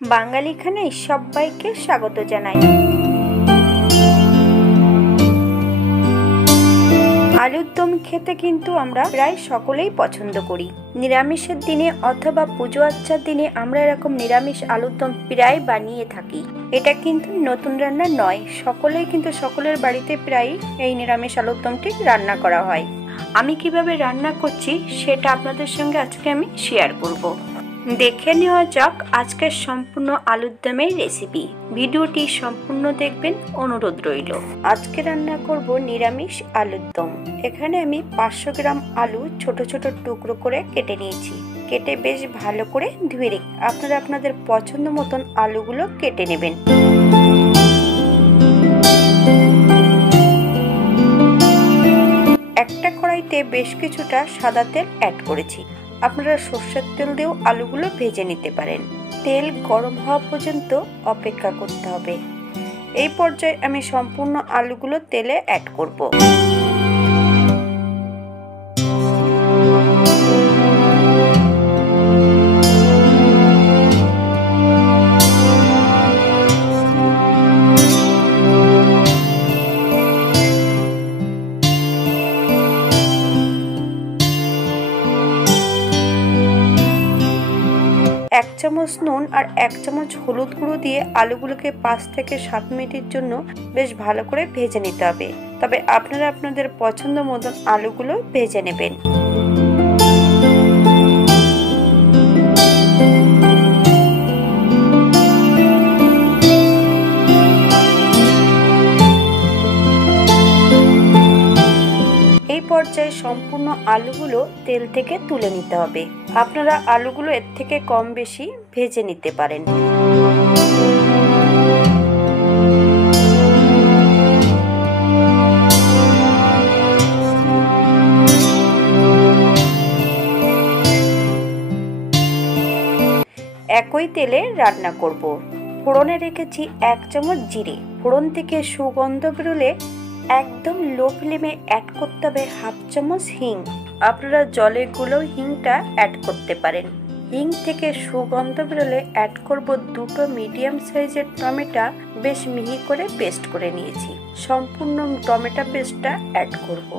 বাঙালি খানায় সবাইকে স্বাগত জানাই। আলুর দম খেতে কিন্তু আমরা প্রায় সকলেই পছন্দ করি। নিরামিষের দিনে অথবা পুজো আচ্চার দিনে আমরা এরকম নিরামিষ আলুর দম প্রায় বানিয়ে থাকি। এটা কিন্তু নতুন রান্না নয়, সকলেই কিন্তু সকলের বাড়িতে প্রায় এই নিরামিষ আলুর দমটি রান্না করা হয়। আমি কিভাবে রান্না করছি সেটা আপনাদের সঙ্গে আজকে আমি শেয়ার করব। দেখে নেওয়া যাক আজকের সম্পূর্ণ আলুর দমের রেসিপি। ভিডিওটি সম্পূর্ণ দেখবেন অনুরোধ রইল। আজকে রান্না করব নিরামিষ আলুর দম। এখানে আমি 500 গ্রাম আলু ছোট ছোট টুকরো করে কেটে নিয়েছি। কেটে বেশ ভালো করে ধুয়ে রেখে আপনারা আপনাদের পছন্দ মতন আলুগুলো কেটে নেবেন। একটা কড়াইতে বেশ কিছুটা সাদা তেল অ্যাড করেছি। আপনারা সর্ষের তেল দিয়েও আলুগুলো ভেজে নিতে পারেন। তেল গরম হওয়া পর্যন্ত অপেক্ষা করতে হবে। এই পর্যায়ে আমি সম্পূর্ণ আলুগুলো তেলে অ্যাড করব। এক চামচ নুন আর 1 চামচ হলুদ গুঁড়ো দিয়ে আলুগুলোকে 5 থেকে 7 মিনিটের জন্য বেশ ভালো করে ভেজে নিতে হবে। তবে আপনারা আপনাদের পছন্দ মতন আলুগুলো ভেজে নেবেন। এই পর্যায়ে সম্পূর্ণ আলুগুলো তেল থেকে তুলে নিতে হবে। আপনারা আলুগুলো এর থেকে কম বেশি ভেজে নিতে পারেন। একই তেলে রান্না করব। ফোড়নে রেখেছি 1 চামচ জিরে। ফোড়ন থেকে সুগন্ধ বেরোলে একদম লো ফ্লেমে অ্যাড করতে হবে 1/2 চামচ হিং। আপনারা জলে গুলো হিংটা অ্যাড করতে পারেন। হিং থেকে সুগন্ধ বেরোলে অ্যাড করব 2টো মিডিয়াম সাইজের টমেটো বেশ মিহি করে পেস্ট করে নিয়েছি। সম্পূর্ণ টমেটো পেস্টটা অ্যাড করব।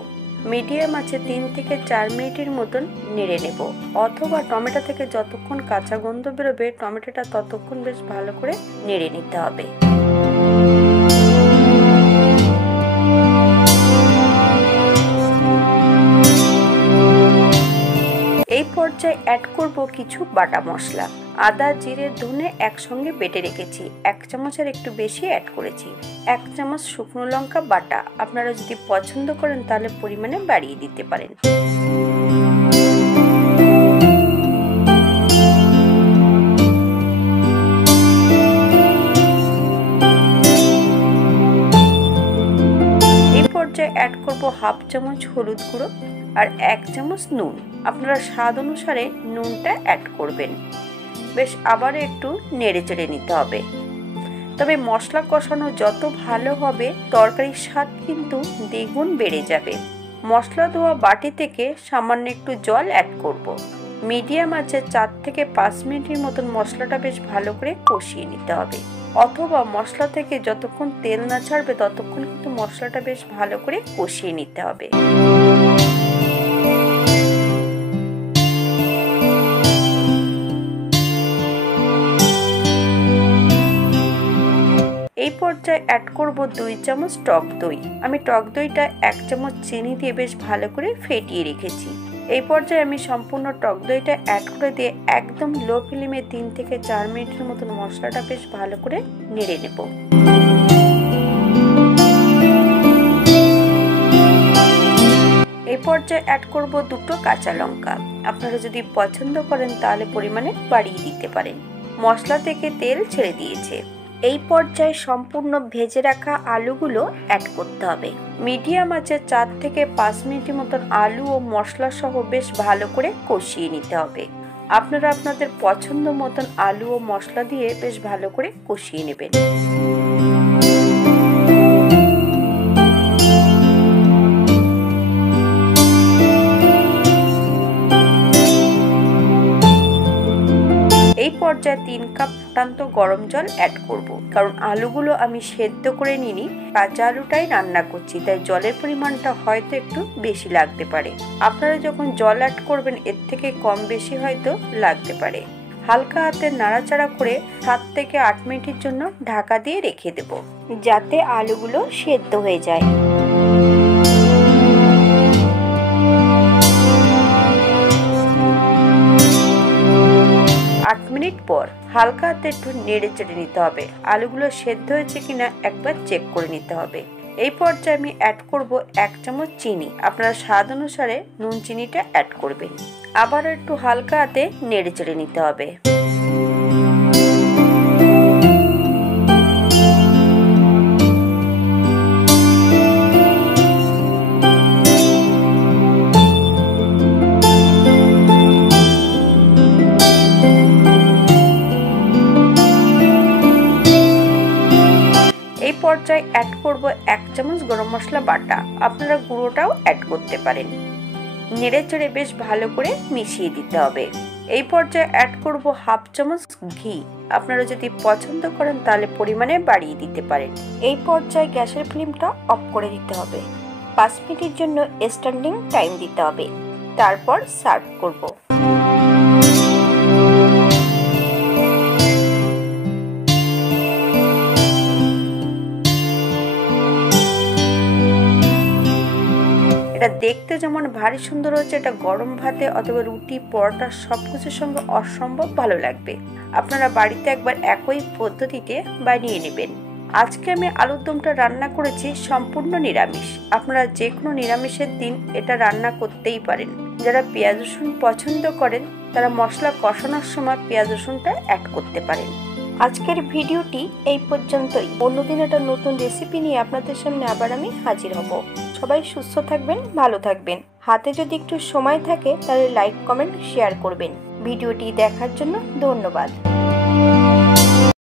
মিডিয়াম আছে 3 থেকে 4 মিনিটের মতন নেড়ে নেব, অথবা টমেটো থেকে যতক্ষণ কাঁচা গন্ধ বেরোবে টমেটোটা ততক্ষণ বেশ ভালো করে নেড়ে নিতে হবে। এই পর্যায়ে অ্যাড করব কিছু বাটা মশলা। আদা, জিরে, ধনে একসঙ্গে বেটে রেখেছি। 1 চামচের একটু বেশি অ্যাড করেছি। 1 চামচ শুকনো লঙ্কা বাটা। আপনারা যদি পছন্দ করেন তাহলে পরিমাণে বাড়িয়ে দিতে পারেন। এই পর্যায়ে অ্যাড করব 1/2 চামচ হলুদ গুঁড়ো আর 1 চামচ নুন। আপনারা স্বাদ অনুসারে নুনটা অ্যাড করবেন। বেশ আবার একটু নেড়ে চেড়ে নিতে হবে। তবে মশলা কষানো যত ভালো হবে তরকারির স্বাদ কিন্তু দ্বিগুণ বেড়ে যাবে। মশলা ধোয়া বাটি থেকে সামান্য একটু জল অ্যাড করব। মিডিয়াম আঁচে 4 থেকে 5 মিনিটের মতন মশলাটা বেশ ভালো করে কষিয়ে নিতে হবে, অথবা মশলা থেকে যতক্ষণ তেল না ছাড়বে ততক্ষণ কিন্তু মশলাটা বেশ ভালো করে কষিয়ে নিতে হবে। এই পর্যায়ে অ্যাড করব 2 চামচ টক দই। আমি টক দইটা 1 চামচ চিনি দিয়ে বেশ ভালো করে ফেটিয়ে রেখেছি। এই পর্যায়ে আমি সম্পূর্ণ টক দইটা অ্যাড করে দিয়ে একদম লো ফ্লেমে 3 থেকে 4 মিনিটের মতন মশলাটা বেশ ভালো করে নেড়ে নেব। এই পর্যায়ে অ্যাড করব 2টো কাঁচা লঙ্কা। আপনারা যদি পছন্দ করেন তাহলে পরিমাণে বাড়িয়ে দিতে পারেন। মশলা থেকে তেল ছেড়ে দিয়েছে। এই পর্যায়ে সম্পূর্ণ ভেজে রাখা আলুগুলো অ্যাড করতে হবে। মিডিয়াম আঁচে 4 থেকে 5 মিনিটের মতন আলু ও মশলা সহ বেশ ভালো করে কষিয়ে নিতে হবে। আপনারা আপনাদের পছন্দ মতন আলু ও মশলা দিয়ে বেশ ভালো করে কষিয়ে নেবেন। এই পর্যায়ে 3 কাপ অত্যন্ত গরম জল অ্যাড করব, কারণ আলুগুলো আমি সেদ্ধ করে নিইনি, কাঁচা আলুটাই রান্না করছি, তাই জলের পরিমাণটা হয়তো একটু বেশি লাগতে পারে। আপনারা যখন জল অ্যাড করবেন এর থেকে কম বেশি হয়তো লাগতে পারে। হালকা হাতে নাড়াচাড়া করে 7 থেকে 8 মিনিটের জন্য ঢাকা দিয়ে রেখে দেব, যাতে আলুগুলো সেদ্ধ হয়ে যায়। 8 মিনিট পর হালকা হাতে একটু নেড়ে চেড়ে নিতে হবে। আলুগুলো সেদ্ধ হয়েছে কিনা একবার চেক করে নিতে হবে। এই পর্যায়ে আমি অ্যাড করব 1 চামচ চিনি। আপনারা স্বাদ অনুসারে নুন চিনিটা অ্যাড করবেন। আবার একটু হালকা হাতে নেড়ে চেড়ে নিতে হবে। এই পর্যায়ে অ্যাড করব 1 চামচ গরম মশলা বাটা। আপনারা গুঁড়োটাও অ্যাড করতে পারেন। নেড়ে চেড়ে বেশ ভালো করে মিশিয়ে দিতে হবে। এই পর্যায়ে অ্যাড করব 1/2 চামচ ঘি। আপনারা যদি পছন্দ করেন তাহলে পরিমাণে বাড়িয়ে দিতে পারেন। এই পর্যায়ে গ্যাসের ফ্লেমটা অফ করে দিতে হবে। 5 মিনিটের জন্য স্ট্যান্ডিং টাইম দিতে হবে। তারপর সার্ভ করব। এটা দেখতে যেমন ভারী সুন্দর হচ্ছে, এটা গরম ভাতে অথবা রুটি, পরোটা সবকিছুর সঙ্গে অসম্ভব ভালো লাগবে। আপনারা বাড়িতে একবার একই পদ্ধতিতে বানিয়ে নেবেন। আজকে আমি আলুর দমটা রান্না করেছি সম্পূর্ণ নিরামিষ। আপনারা যে কোনো নিরামিষের দিন এটা রান্না করতেই পারেন। যারা পেঁয়াজ রসুন পছন্দ করেন তারা মশলা কষানোর সময় পেঁয়াজ রসুনটা অ্যাড করতে পারেন। আজকের ভিডিওটি এই পর্যন্তই। অন্যদিন একটা নতুন রেসিপি নিয়ে আপনাদের সামনে আবার আমি হাজির হব। সবাই সুস্থ থাকবেন, ভালো থাকবেন। হাতে যদি একটু সময় থাকে তাহলে লাইক, কমেন্ট, শেয়ার করবেন। ভিডিওটি দেখার জন্য ধন্যবাদ।